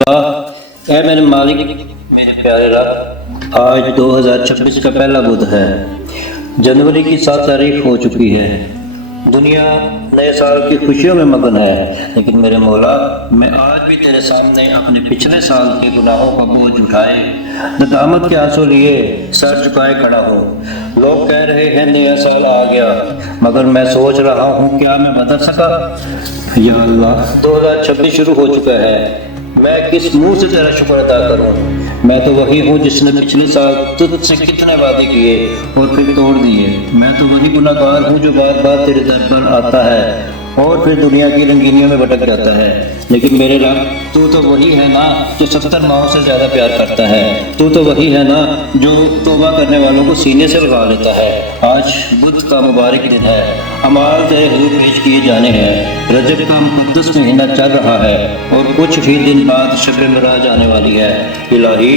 اے میرے مالک میرے پیارے رب، آج 2026 کا پہلا بدھ ہے۔ جنوری کی 7 تاریخ ہو چکی ہے۔ دنیا نئے سال کی خوشیوں میں مگن ہے، لیکن میرے مولا، میں آج بھی تیرے سامنے اپنے پچھلے سال کے گناہوں کا بوجھ اٹھائے ندامت کے آنسو لیے سر جھکائے کھڑا ہوں۔ لوگ کہہ رہے ہیں نیا سال آ گیا، مگر میں سوچ رہا ہوں کیا میں بدل سکا؟ یا اللہ، 2026 شروع ہو چکا ہے، میں کس منہ سے تیرا شکر ادا کروں؟ میں تو وہی ہوں جس نے پچھلے سال تجھ سے کتنے وعدے کیے اور پھر توڑ دیے۔ میں تو وہی گناہ گار ہوں جو بار بار تیرے در پر آتا ہے اور پھر دنیا کی رنگینیوں میں بھٹک جاتا ہے۔ لیکن میرے رب، تو وہی ہے نا جو 70 ماہوں سے زیادہ پیار کرتا ہے۔ تو وہی ہے نا جو توبہ کرنے والوں کو سینے سے لگا لیتا ہے۔ آج بدھ کا مبارک دن ہے، اعمال تیرے حضور پیش کیے جانے ہیں۔ رجب کا مقدس مہینہ چل رہا ہے اور کچھ ہی دن بعد شب معراج آنے والی ہے۔ الہی،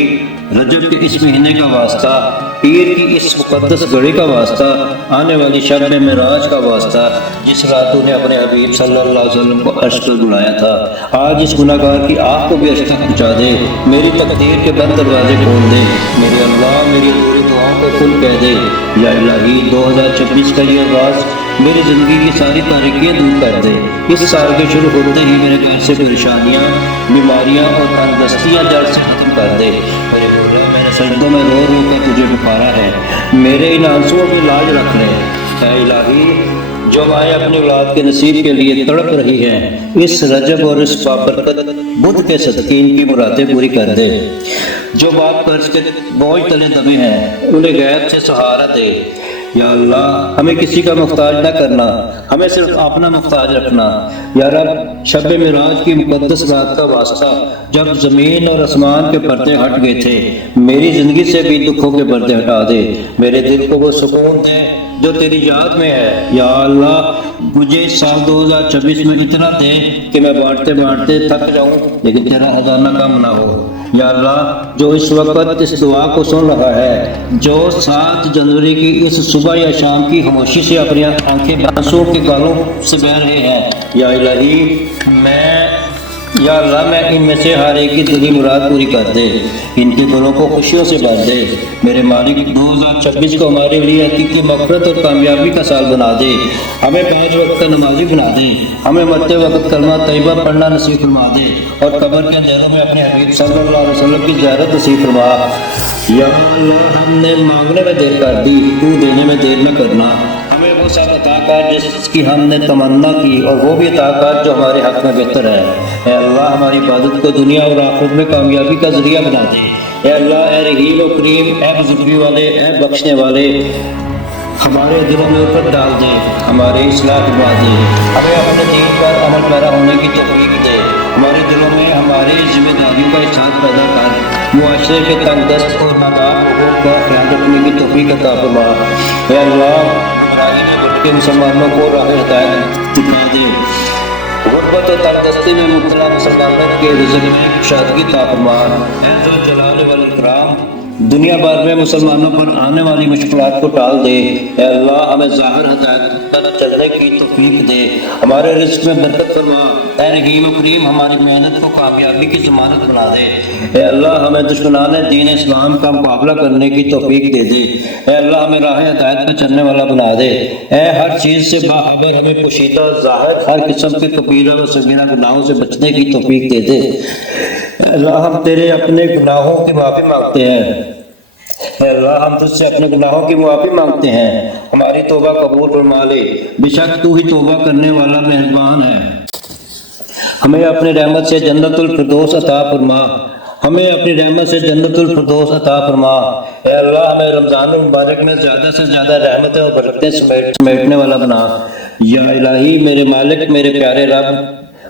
رجب کے اس مہینے کا واسطہ، پیر کی اس مقدس گھڑی کا واسطہ، آنے والی شب معراج کا واسطہ، جس رات تو نے اپنے حبیب صلی اللہ علیہ وسلم کو عرش پر بلایا تھا، آج اس گناہ گار کی آنکھ کو بھی عرش تک پہنچا دے۔ میری تقدیر کے بند دروازے کھول دے۔ میرے اللہ، میری ادھوری دعاؤں کو کھل کہہ دے۔ یا الہی، 2026 کا یہ آغاز میری زندگی کی ساری تاریکیاں دور کر دے۔ اس سال کے شروع ہوتے ہی میرے گھر سے پریشانیاں، بیماریاں اور تنگدستیاں جڑ سے ختم کر دے۔ میرے مولا، میرے سجدوں میں رو رو کر تجھے پکارا ہے، میرے ان آنسوؤں کی لاج رکھ لے۔ اے الہی، جو مائیں اپنی اولاد کے نصیب کے لیے تڑپ رہی ہیں، اس رجب اور اس بابرکت بدھ کے صدقے ان کی مرادیں پوری کر دے۔ جو باپ قرض کے بوجھ تلے دبے ہیں، انہیں غیب سے سہارا دے۔ یا اللہ، ہمیں کسی کا محتاج نہ کرنا، ہمیں صرف اپنا محتاج رکھنا۔ یا رب، شب معراج کی مقدس رات کا واسطہ، جب زمین اور آسمان کے پردے ہٹ گئے تھے، میری زندگی سے بھی دکھوں کے پردے ہٹا دے۔ میرے دل کو وہ سکون دے جو تیری یاد میں ہے۔ یا اللہ، مجھے اس سال 2026 میں اتنا دے کہ میں بانٹتے بانٹتے تھک جاؤں لیکن تیرا خزانہ کم نہ ہو۔ یا اللہ، جو اس وقت اس دعا کو سن رہا ہے، جو 7 جنوری کی اس صبح یا شام کی خاموشی سے اپنی آنکھیں آنسوؤں کے گالوں سے بہہ رہے ہیں، یا الہی، یا اللہ، میں ان میں سے ہر ایک کی دلی مراد پوری کر دے، ان کے دلوں کو خوشیوں سے بھر دے۔ میرے مالک، 2026 کو ہمارے لیے حقیقی مغفرت اور کامیابی کا سال بنا دے۔ ہمیں 5 وقت کا نمازی بنا دے، ہمیں مرتے وقت کلمہ طیبہ پڑھنا نصیب فرما دے، اور قبر کے اندھیروں میں اپنے حبیب صلی اللہ علیہ وسلم کی زیارت نصیب فرما۔ یا اللہ، ہم نے مانگنے میں دیر کر دی، تو دینے میں دیر نہ کرنا۔ ہمیں وہ سب عطا کر جس کی ہم نے تمنا کی، اور وہ بھی عطا کر جو ہمارے حق میں بہتر ہے۔ اے اللہ، ہماری عبادت کو دنیا اور آخرت میں کامیابی کا ذریعہ بنا دے۔ اے اللہ، اے رحیم و کریم، اے بزرگی والے، اے بخشنے والے، ہمارے دلوں میں الفت ڈال دے، ہمارے اصلاح کروا دے، ہمیں اپنے دین پر عمل پیرا ہونے کی توفیق دے۔ ہمارے دلوں میں ہماری ذمہ داریوں کا احساس پیدا کر، معاشرے کے تنگ دست اور نادار لوگوں کا خیال رکھنے کی توفیق عطا فرما۔ اے اللہ، کے مسلمانوں کو راہ ہدایت دکھا دے۔ غربت و تنگ دستی میں مبتلا مسلمانوں کے رزق میں کشادگی عطا فرما۔ اے ذو الجلال والاکرام، دنیا بھر میں مسلمانوں پر آنے والی مشکلات کو ٹال دے۔ اے اللہ، ہمیں ظاہر ہدایت پر چلنے کی توفیق دے، ہمارے رزق میں برکت فرما۔ اے رحیم و کریم، ہماری محنت کو کامیابی کی ضمانت بنا دے۔ اے اللہ، ہمیں دشمنان دین اسلام کا مقابلہ کرنے کی توفیق دے دے۔ اے اللہ، ہمیں راہ ہدایت پر چلنے والا بنا دے۔ اے ہر چیز سے باخبر، ہمیں پوشیدہ ظاہر ہر قسم کے کبیرہ و صغیرہ گناہوں سے بچنے کی توفیق دے دے۔ اے اللہ، ہم تیرے اپنے گناہوں کی معافی مانگتے ہیں۔ اے اللہ، ہم تجھ سے اپنے گناہوں کی معافی مانگتے ہیں، ہماری توبہ قبول فرما لے، بے شک تو ہی توبہ کرنے والا مہربان ہے۔ ہمیں اپنی رحمت سے جنت الفردوس عطا فرما، ہمیں اپنی رحمت سے جنت الفردوس عطا فرما۔ اے اللہ، ہمیں رمضان المبارک میں زیادہ سے زیادہ رحمتیں اور برکتیں سمیٹنے والا بنا۔ یا الہی، میرے مالک، میرے پیارے رب،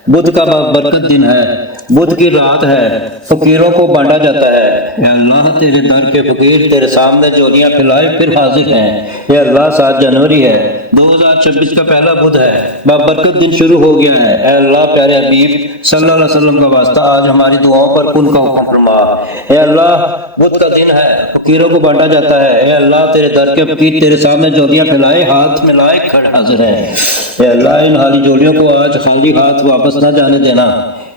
بدھ کا برکت دن ہے، بدھ کی رات ہے، فقیروں کو بانٹا جاتا ہے۔ اے اللہ، تیرے در کے فقیر تیرے سامنے جولیاں پھیلائے پھر حاضر ہیں۔ اے اللہ، 7 جنوری ہے، 2026 کا پہلا بدھ ہے، بابرکت دن شروع ہو گیا ہے۔ اے اللہ، پیارے حبیب صلی اللہ علیہ وسلم کا واسطہ، آج ہماری دعاؤں پر کن کا حکم فرما۔ اے اللہ، بدھ کا دن ہے، فقیروں کو بانٹا جاتا ہے۔ اے اللہ، تیرے در کے فقیر تیرے سامنے جولیاں پھیلائے ہاتھ میں لائے کھڑے حاضر ہیں۔ اے اللہ، ان خالی جولیوں کو آج خالی ہاتھ واپس نہ جانے دینا۔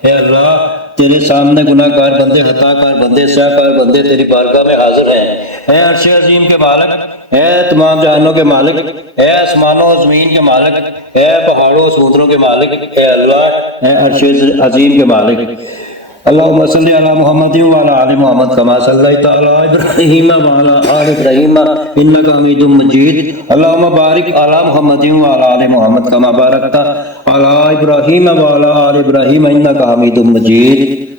اے اللہ، تیرے سامنے گناہ کار بندے، خطا کار بندے، سیاہ کار بندے تیری بارگاہ میں حاضر ہیں۔ اے عرش عظیم کے مالک، اے تمام جہانوں کے مالک، اے آسمانوں و زمین کے مالک، اے پہاڑوں و سمندروں کے مالک، اے اللہ، اے عرش عظیم کے مالک۔ اللہم صلی علی محمد وعلی آل محمد کما صلیت علی ابراہیم وعلی آل ابراہیم انک حمید مجید۔ اللہم بارک علی محمد وعلی آل محمد کما بارکت علی ابراہیم وعلی آل ابراہیم انک حمید مجید۔